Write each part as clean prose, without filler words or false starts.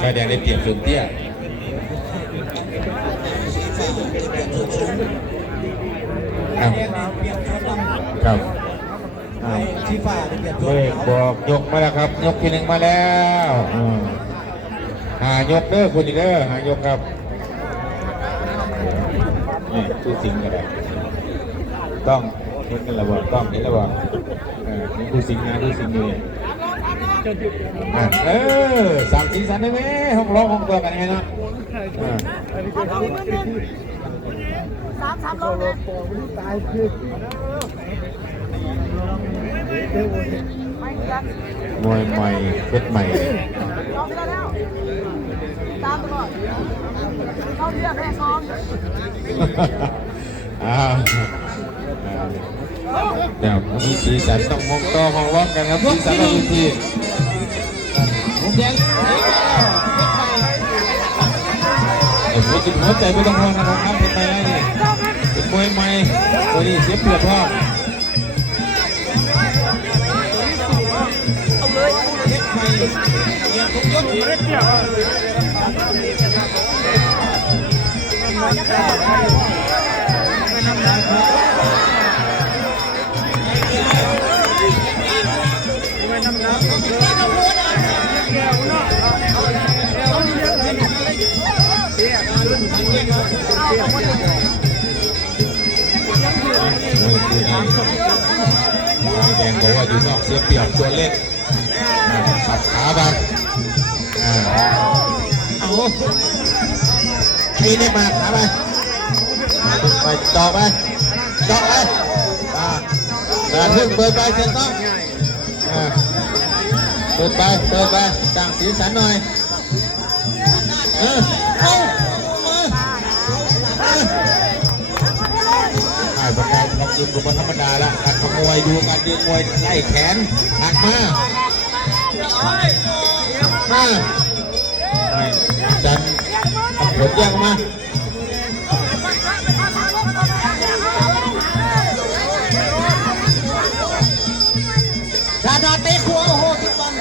ฝ่ายแดงได้เปรียบส่วนเตี้ยครับชี้ฟ้าเป็นเปรียบ เฮ้ยบอกยกมาแล้วครับยกที่หนึ่งมาแล้วหายกเด้อคุณเด้อหายกครับนี่คือสิ่งกันเลยต้องเห็นกันแล้วว่าต้องเห็นแล้วว่านี่คือสิ่งงานคือสิ่งนี้สั่งสีสันได้ไหมห้องร้องห้องตัวกันไงเนาะ3 โลเลยตายคือมวยใหม่เพชรใหม่ยอมไปแล้วตามตลอดเข้าเรียกแม่ซ้อมเดี๋ยวมีสีสันต้องมองต่อห้องร้องกันครับสีสันเราดูทีผมแดงหัวใจไม่ต้องห่วงนะครับเป็นไปได้นี่เป็นมวยใหม่ตัวนี้เสียเปรียบพ่อแดงบอกว่าอยู่นอกเสียเปรียบตัวเล็กสับขาบังเอาทีนี้มาขาไปต่อไปต่อไปขึ้นเปิดไปเซนต้องเปิดไปตั้งสีสันหน่อยประกอบความยืนดูบนธรรมดาละหักขโมยดูการยืนมวยไล่แขนหักมาดันผลแยกมาดาดาเตะขัวโอ้โหทุกวัน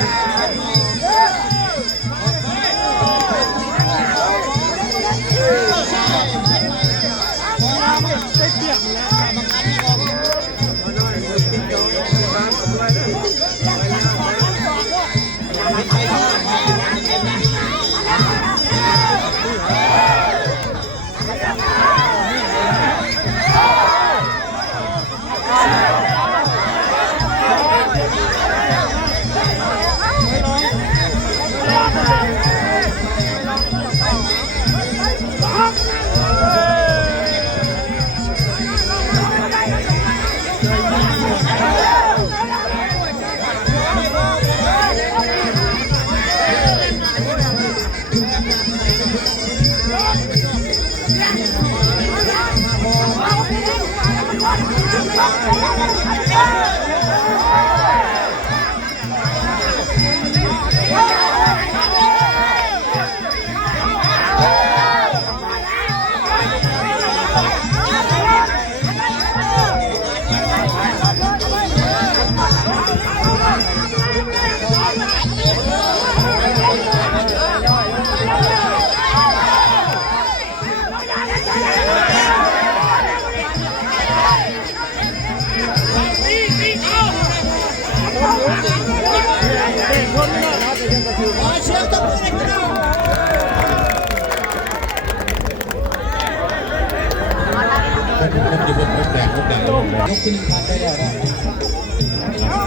ยกขึ้นพันได้แล้วนะ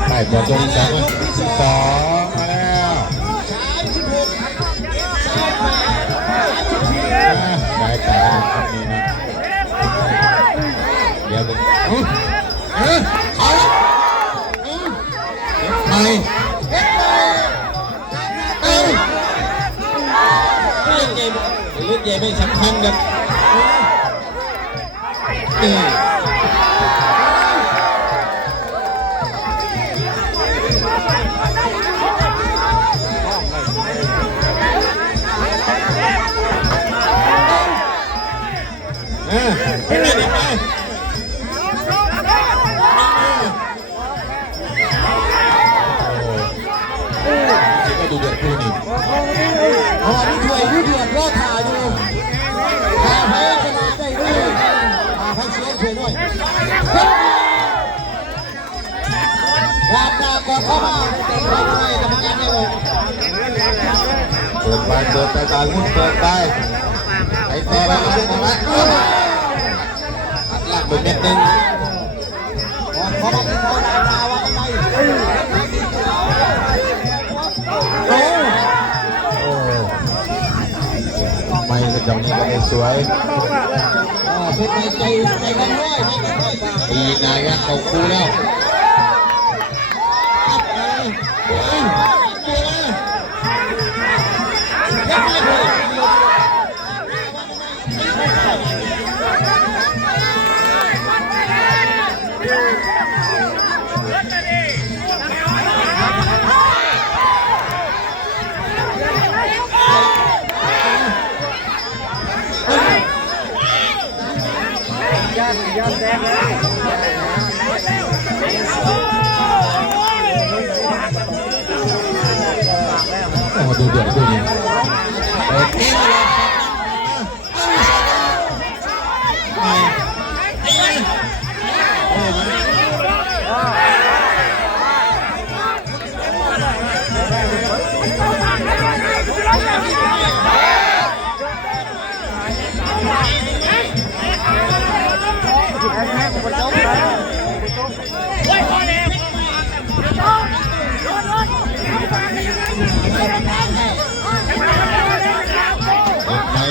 ไปบอลตัวที่2มาแล้วได้แต่ครับนี่นะเดี๋ยวไม่เล่นใหญ่ไม่สำคัญครับไปไหนดีไปก็ดูเดือดคู่นี่ เข้ามาตีเข้าไปกรรมการไม่บอก เปิดไปตาหุ้นเปิดไปไอ้ต่อแล้วเอาละอัดหลักเป็นเม็ดหนึ่ง พอมาตีเข้าได้ดาวว่ากันไป โอ้ไม่ก็จังนี้ก็ได้สวย เป็นใจกันด้วยใจกันด้วย ตีนายกันเขาคู่แล้วโอ้ดูเดือดดูนี่เปิดเกมเลย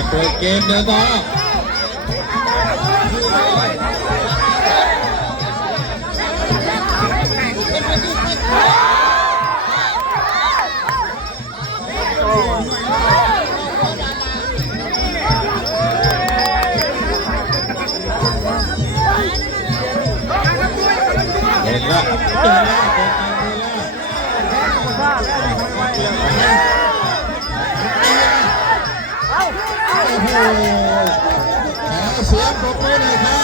เปิดเกมเดินต่อเห็นแล้วเสียงปรบมือหน่อยครับ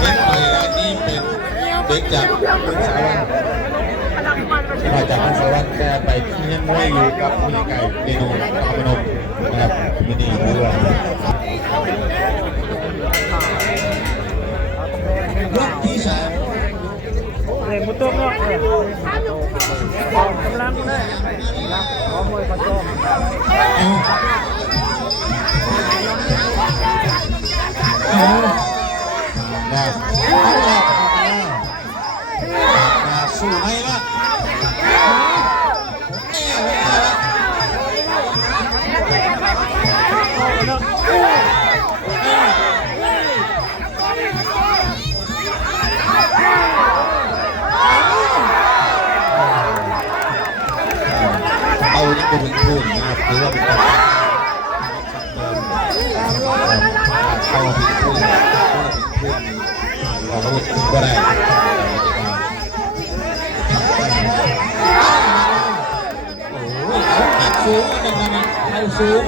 เด็กใหม่รายนี้เป็นเด็กจากมาจากพันสวรรค์แต่ไปเลี้ยงไว้อยู่กับผู้ใหญ่ไก่เดนูนครพนมนะครับยินดีด้วย ยกที่สาม เล่นมุดตุ้งเนาะกำลังเลยพร้อมมวยประจอม สู้ไหมล่ะเอายังเป็นพูดนะครับถือว่าเป็นการเอาเป็นพูดเอาอาวุธก็ได้สูงจังนะเอาสูง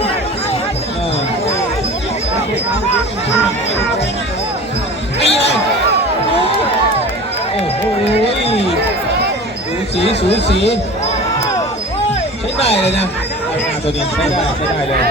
ไอ้เลยโอ้โหสูสีใช้ได้เลยนะตัวนี้ใช้ได้เลย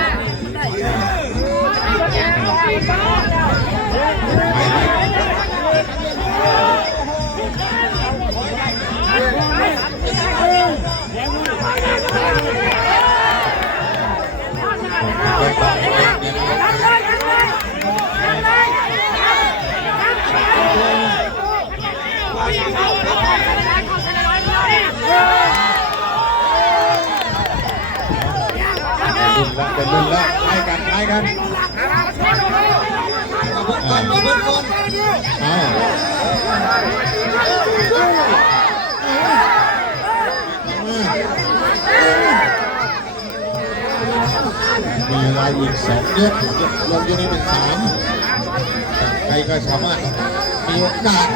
เป็นรุ่นละให้กันเอามีเวลาอีก2 ยกลงอยู่ในเป็น3ใครก็สามารถมีโอกาส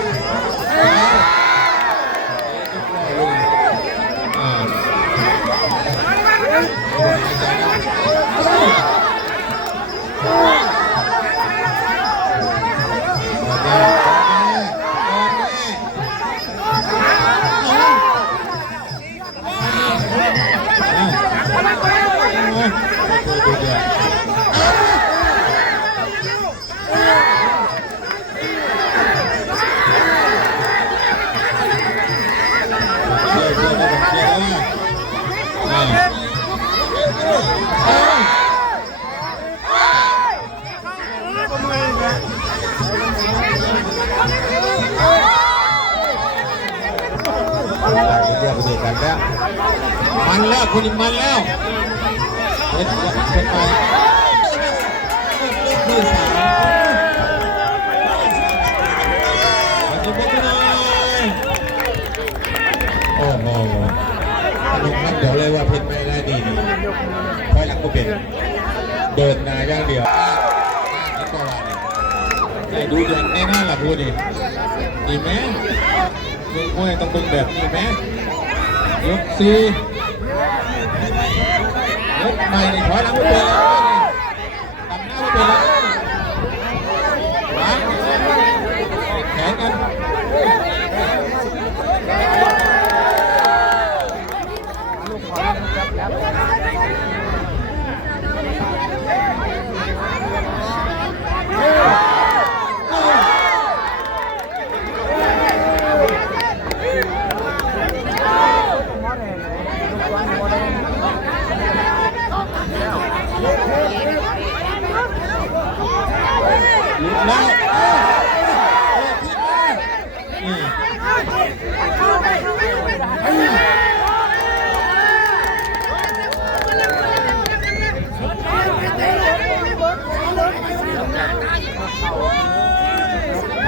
เรียกไปดูกันแล้วมันแล้วคุณมันแล้วเป็นไปที่สามมันจะเป็นยังไงโอ้โหลุงนั่นเดี๋ยวเลยว่าเพชรไม่ได้ดีนี่คอยหลังก็เป็นเดินนาอย่างเดียวได้ดูอย่างแน่นอนล่ะพูดดิดีไหมมึงมวยต้องเป็นแบบนี้ไหมยกสี่ยกใหม่ถอยหลังไปเลยตัดหน้าไปเลยแขนกันลุกแล้ว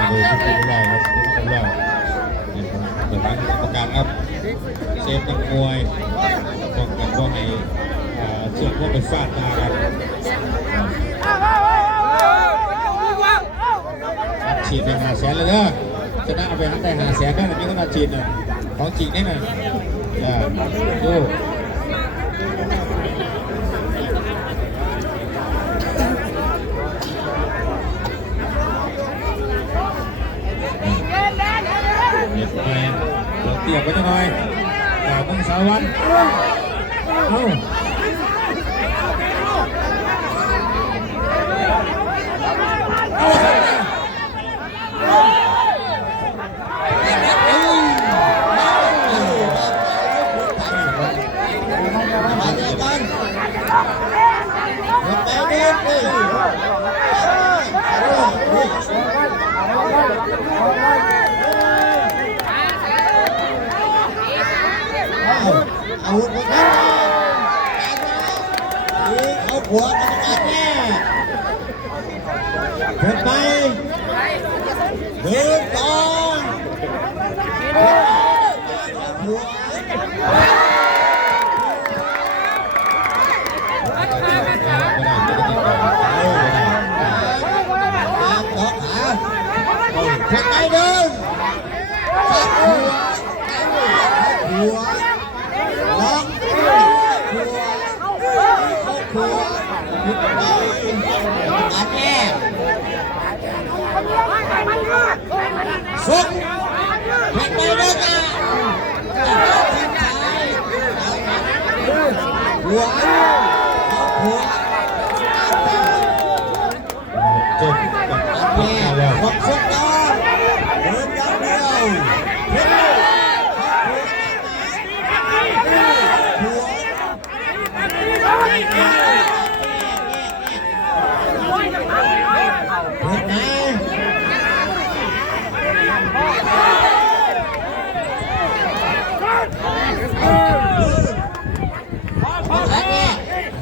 ดูที่เป็นเราครับเป็นเราเดี๋ยวนั้นประกาศครับเซฟนักมวยป้องกันว่าให้ส่วนพวกไปฟาดตากันฉีดไป500,000เลยเด้อชนะเอาไปได้500,000ได้แต่ไม่ต้องมาฉีดนะของจริงนี่นะดูเด็ดไปเราเตียบไปหน่อยดาวมึงสาวันเอ้าอาวุธมันเขาหัวมันจะแน่เกิดไปเดินต่อหัวเดินไปเดินหัวล็อกหัวอันแน่สุดเห็นไหมเด็กอ่ะหัวจบกับอันแน่สุดสุดต่อเดินอย่างเดียวเห็นไหม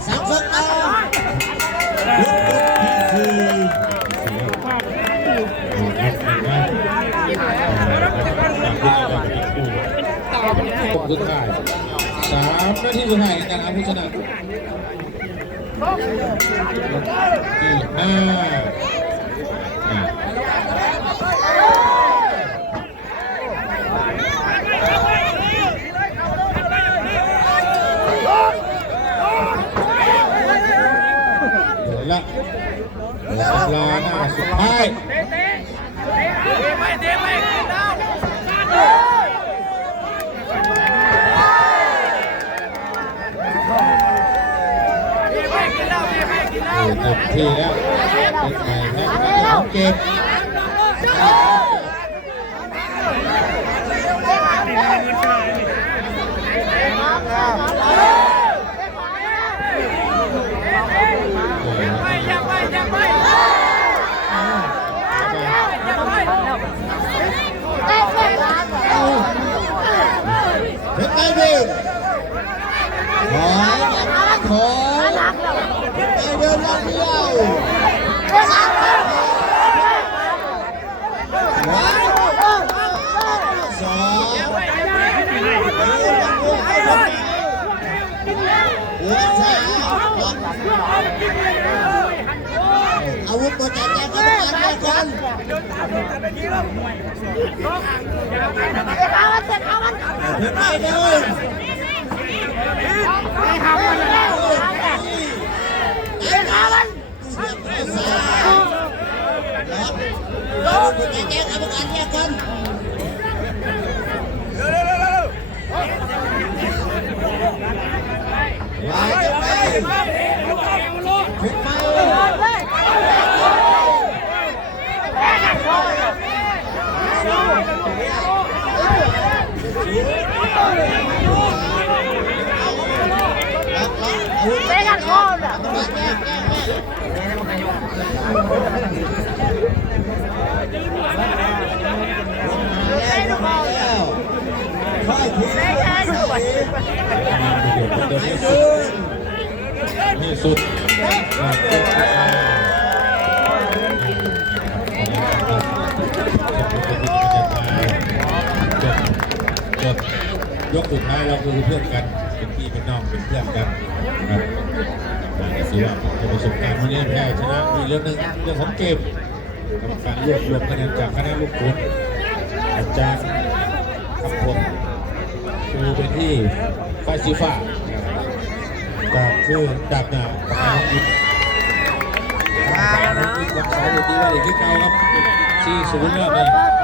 สังสรรค์สุดท้าย3 นาทีสุดท้ายในการเอาผู้ชนะที่ละสัปดาห์หน้าสุดท้ายเต็มที่แล้วเป็นไงนะของเกม อาวุธตัวแจ้งกรรมการแยกกันขึ้นไปเดินเราตัวแจ้งกรรมการแยกกันมาจะไปขึ้นไปเตะกันคอเลยนี่สุดยกสุดท้ายเราคือเพื่อนกันเป็นพี่เป็นน้องเป็นเพื่อนกันนะครับสิว่าประสบการณ์วันนี้แพ้ชนะมีเรื่องหนึ่งเรื่องของเกมกรรมการรวมคะแนนจากคณะลูกขุนอาจารย์คำพงศ์คือเป็นที่ไฟซีฟ้าก็คือดับหน้าประธานยิมประธานยิมกับสาวดีว่าอีกที่เก่าครับ40แล้วเนี่ย